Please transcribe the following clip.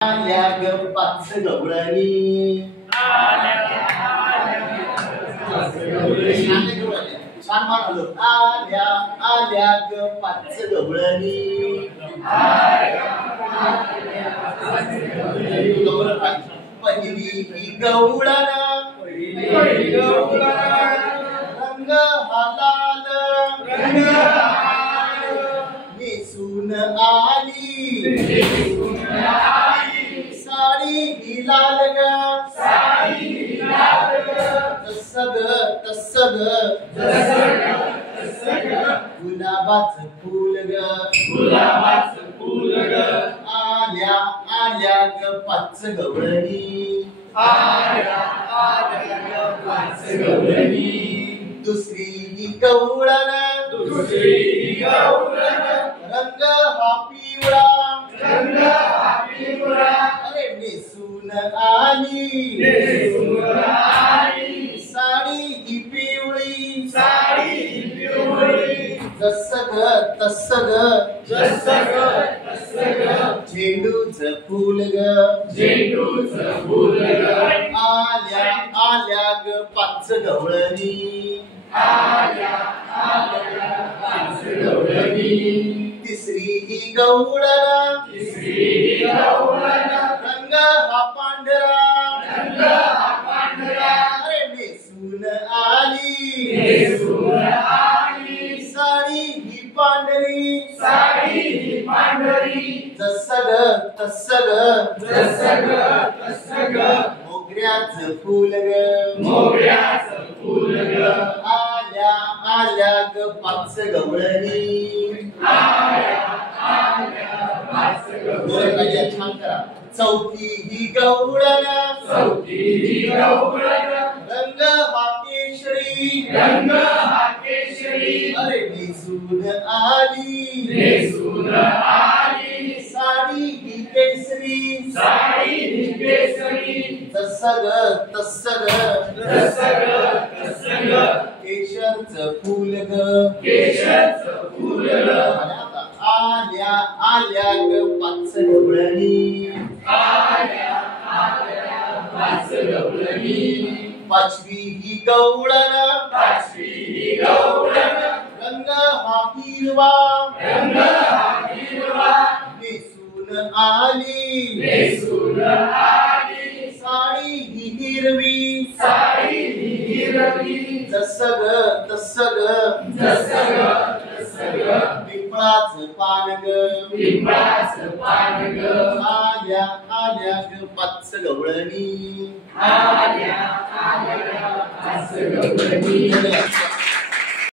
आल्या ग पाच गवळणी छान म्हणालो. आल्या ग पाच गवळणी पहिली ही गवळण रंग हालाल नेसून आली साडी ही लाल ग तसग गुलाबाचं फूल ग आल्या ग पाच गवळणी दुसरी ही गवळण रंग हा पिवळा अरे नेसून आली साडी ही पिवळी तसग झेंडूचं फूल ग आल्या ग पाच गवळणी तिसरी ही गवळण रंग हा पांढरा अरे नेसून आली साडी ही पांढरी तसग मोगऱ्याचं फूल ग आल्या ग पाच गवळणी छान करा. चौथी ही गवळण रंग हा केशरी अरे नेसून आली साडी ही केसरी तसग केशरचं फूल आल्या ग पाच गवळणी पाचवी ही गवळण रंग हा हिरवा नेसून आली साडी ही हिरवी तसग पिंपळाचं पान ग आल्या ग पाच गवळणी